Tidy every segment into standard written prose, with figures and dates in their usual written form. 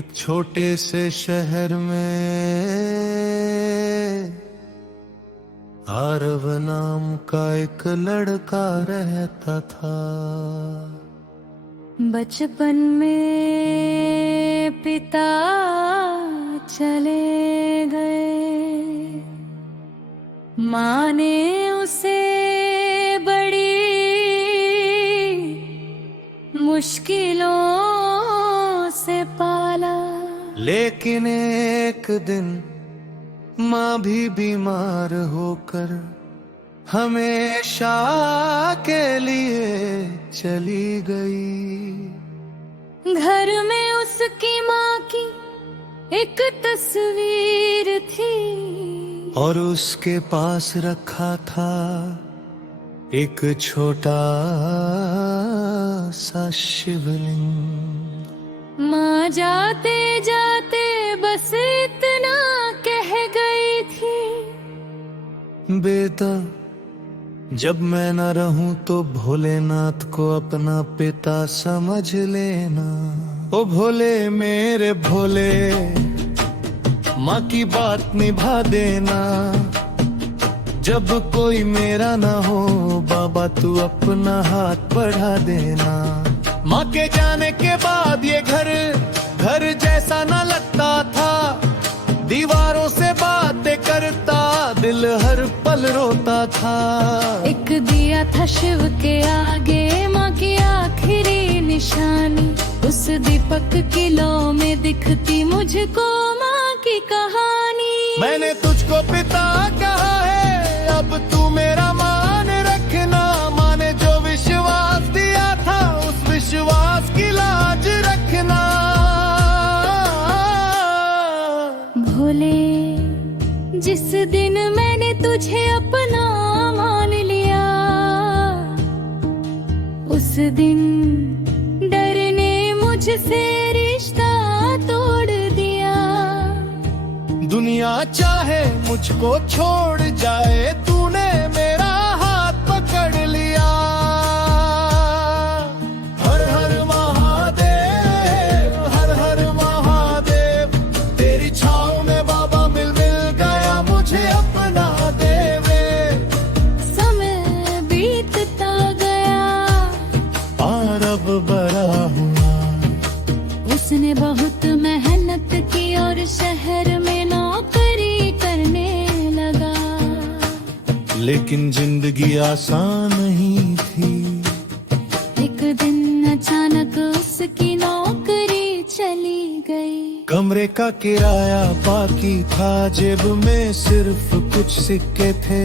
एक छोटे से शहर में आरव नाम का एक लड़का रहता था। बचपन में पिता चले गए, माँ ने उसे बड़ी मुश्किलों से पाला। लेकिन एक दिन माँ भी बीमार होकर हमेशा के लिए चली गई। घर में उसकी माँ की एक तस्वीर थी और उसके पास रखा था एक छोटा सा शिवलिंग। माँ जाते जाते बस इतना कह गई थी, बेटा जब मैं न रहूं तो भोलेनाथ को अपना पिता समझ लेना। ओ भोले मेरे भोले, माँ की बात निभा देना। जब कोई मेरा ना हो बाबा तू अपना हाथ बढ़ा देना। माँ के जाने के बाद ये घर जैसा न लगता था। दीवारों से बातें करता दिल हर पल रोता था। एक दिया था शिव के आगे माँ की आखिरी निशानी। उस दीपक की लौ में दिखती मुझको माँ की कहानी। मैंने तुझको पिता कहा है, अब तू मेरा मान रखना। माँ ने जो विश्वास दिया था उस विश्वास की लाज रखना। भोले जिस दिन मैंने तुझे अपना मान लिया, उस दिन डर ने मुझसे रिश्ता तोड़ दिया। दुनिया चाहे मुझको छोड़ जाए, तूने मेरा हाथ पकड़ लिया। हर हर महादेव, हर हर महादेव। तेरी छाँव में बाबा मिल गया मुझे अपना देवे। समय बीतता गया, आरव बड़ा हुआ। उसने बहुत मेहनत की और शहर में नौकरी करने लगा। लेकिन जिंदगी आसान नहीं थी। एक दिन अचानक उसकी नौकरी चली गई। कमरे का किराया बाकी था, जेब में सिर्फ कुछ सिक्के थे।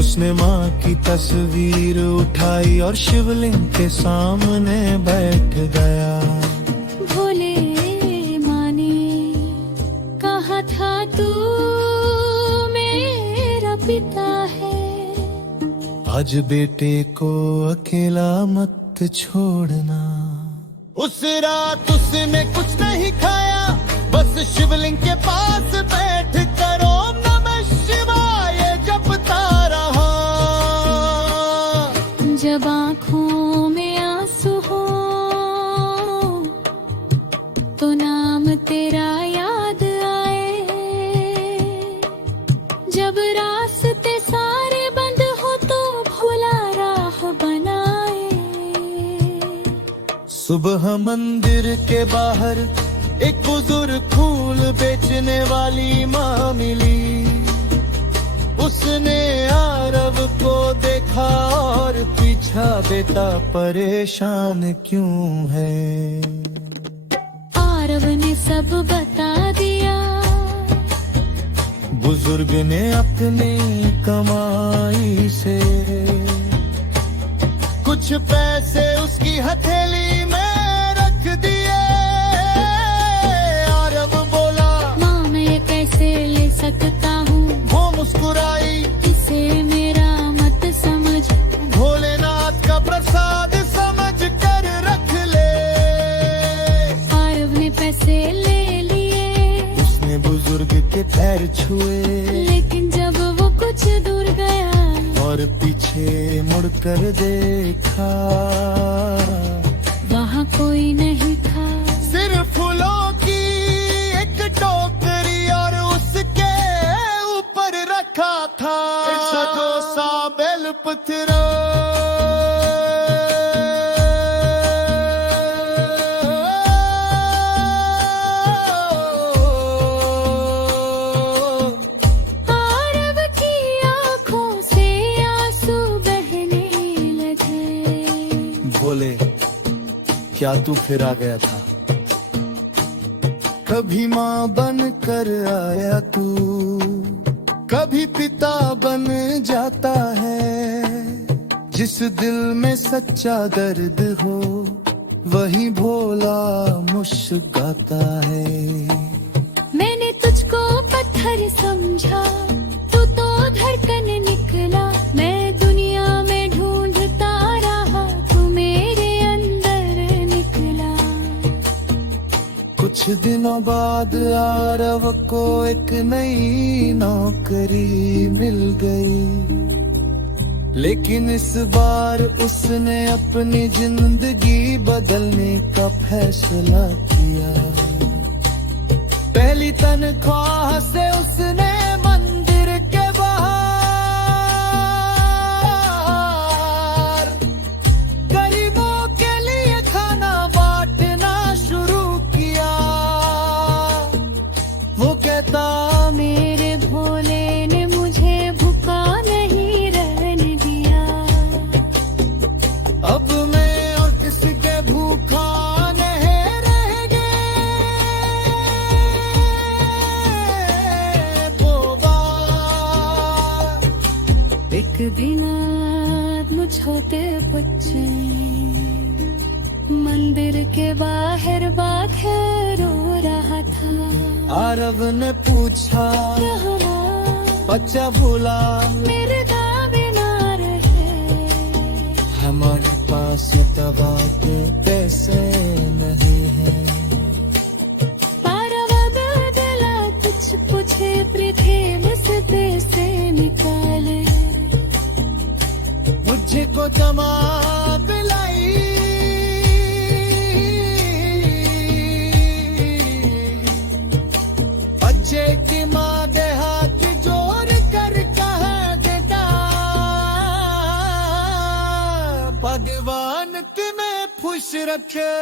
उसने माँ की तस्वीर उठाई और शिवलिंग के सामने बैठ गया। भोले माँ ने कहा था तू मेरा पिता है। आज बेटे को अकेला मत छोड़ना। उस रात उसने कुछ नहीं खाया, बस शिवलिंग के पास बैठ कर ओम नमः शिवाय जपता रहा। जब आँखों में आंसू हो तो नाम तेरा याद आए। जब रास्ते सारे बंद हो तो भोला राह बनाए। सुबह मंदिर के बाहर एक बुजुर्ग फूल बेचने वाली माँ मिली। उसने आरव को देखा और पूछा बेटा परेशान क्यों है। आरव ने सब बता दिया। बुजुर्ग ने अपनी कमाई से कुछ पैसे उसकी हथेली में रख दिए। आरव बोला माँ मैं ये कैसे ले सकता हूँ। वो मुस्कुराई, इसे मेरा मत समझ। भोलेनाथ का प्रसाद समझ कर रख ले। आरव ने पैसे ले लिए। उसने बुजुर्ग के पैर छुए, लेकिन जब वो कुछ दूर गया और पीछे मुड़कर देखा, वहाँ कोई नहीं था। सिर्फ फूलों की पत्थरों आरव की आंखों से आंसू बहने लगे। भोले क्या तू फिर आ गया था? कभी माँ बन कर आया तू, कभी पिता बन जाता है। जिस दिल में सच्चा दर्द हो वही भोला मुस्कुराता है। मैंने तुझको पत्थर समझा, तू तो धड़कन निकला। मैं दुनिया में ढूंढता रहा, तू मेरे अंदर निकला। कुछ दिनों बाद आरव को एक नई नौकरी मिल गई, लेकिन इस बार उसने अपनी जिंदगी बदलने का फैसला किया। पहली तनख्वाह से उसने मंदिर के बाहर गरीबों के लिए खाना बांटना शुरू किया। वो कहता मेरे भोले ने मुझे भूखा नहीं रहने दिया। अब मैं और किसी के भूखा नहीं रहेंगे। बोबा एक दिन मुझ होते बच्चे मंदिर के बाहर बाघ रो रहा था। आरव ने पूछा कहना बच्चा बोला मेरे दावे ना रहे। हमारे पास दवा के पैसे नहीं है। पारवा बदला कुछ पूछे पृथ्वी मस्ते से निकाले। मुझे को जमा पिलाई, बच्चे की माँ के हाथ जोड़ कर कहा देता भगवान तुम्हें खुश रखे।